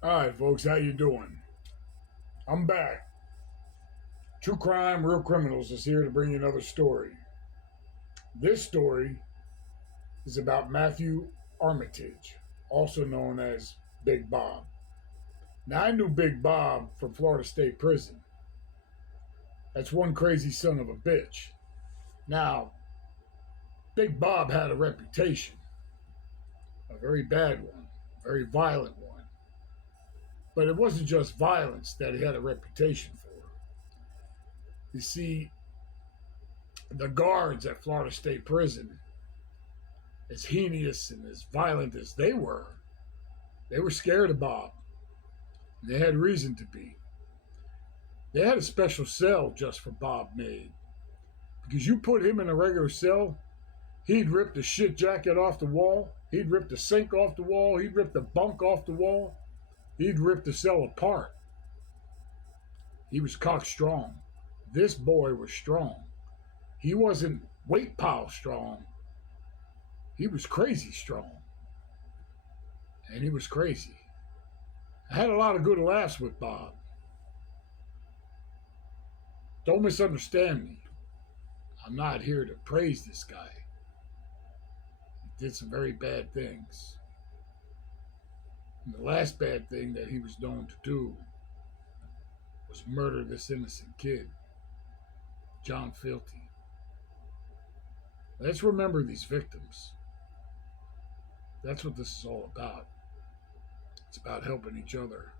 All right, folks, how you doing? I'm back. True Crime, Real Criminals is here to bring you another story. This story is about Matthew Armitage, also known as Big Bob. Now, I knew Big Bob from Florida State Prison. That's one crazy son of a bitch. Now, Big Bob had a reputation, a very bad one, a very violent one. But it wasn't just violence that he had a reputation for. You see, the guards at Florida State Prison, as heinous and as violent as they were scared of Bob. And they had reason to be. They had a special cell just for Bob made. Because you put him in a regular cell, he'd rip the shit jacket off the wall, he'd rip the sink off the wall, he'd rip the bunk off the wall, he'd rip the cell apart. He was cock strong. This boy was strong. He wasn't weight pile strong. He was crazy strong. And he was crazy. I had a lot of good laughs with Bob. Don't misunderstand me. I'm not here to praise this guy. He did some very bad things. And the last bad thing that he was known to do was murder this innocent kid, John Filthy. Let's remember these victims. That's what this is all about. It's about helping each other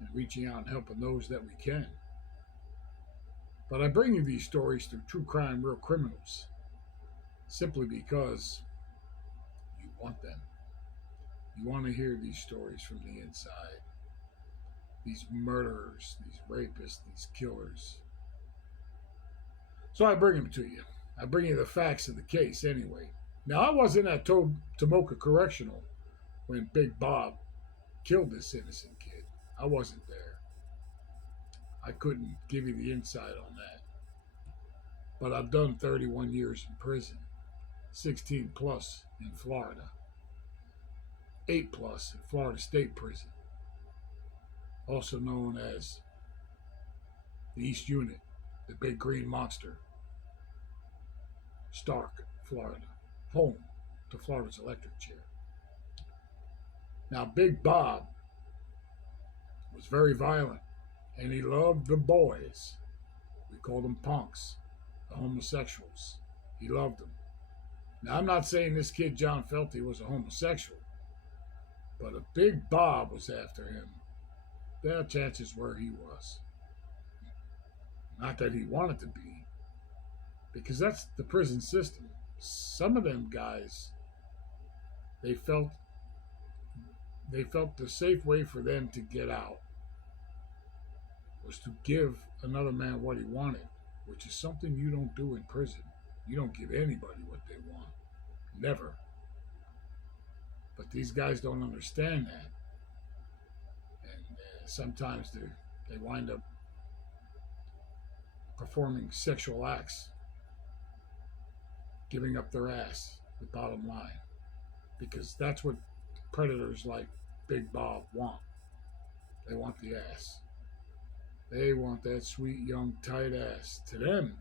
and reaching out and helping those that we can. But I bring you these stories through True Crime, Real Criminals simply because you want them. You want to hear these stories from the inside. These murderers, these rapists, these killers. So I bring them to you. I bring you the facts of the case anyway. Now, I wasn't at Tomoka Correctional when Big Bob killed this innocent kid. I wasn't there. I couldn't give you the insight on that. But I've done 31 years in prison, 16 plus in Florida, 8 plus in Florida State Prison, also known as the East Unit, the Big Green Monster, Stark, Florida, home to Florida's electric chair. Now, Big Bob was very violent, and he loved the boys. We called them punks, the homosexuals. He loved them. Now, I'm not saying this kid, John Filthy, was a homosexual, but if Big Bob was after him, the chances were he was. Not that he wanted to be, because that's the prison system. Some of them guys, they felt the safe way for them to get out was to give another man what he wanted, which is something you don't do in prison. You don't give anybody what they want. Never. But these guys don't understand that. And sometimes they wind up performing sexual acts, giving up their ass, the bottom line. Because that's what predators like Big Bob want. They want the ass. They want that sweet, young, tight ass. To them,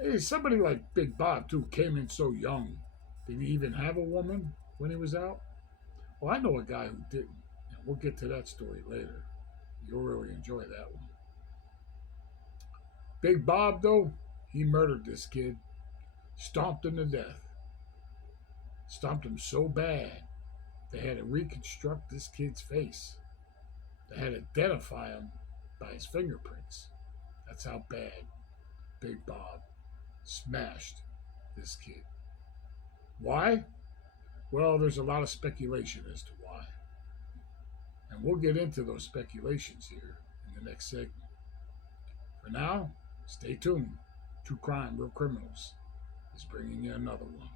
hey, somebody like Big Bob, too, came in so young. Did he even have a woman when he was out? Well, I know a guy who didn't. And we'll get to that story later. You'll really enjoy that one. Big Bob, though, he murdered this kid. Stomped him to death. Stomped him so bad, they had to reconstruct this kid's face. They had to identify him by his fingerprints. That's how bad Big Bob smashed this kid. Why? Well, there's a lot of speculation as to why. And we'll get into those speculations here in the next segment. For now, stay tuned. True Crime, Real Criminals is bringing you another one.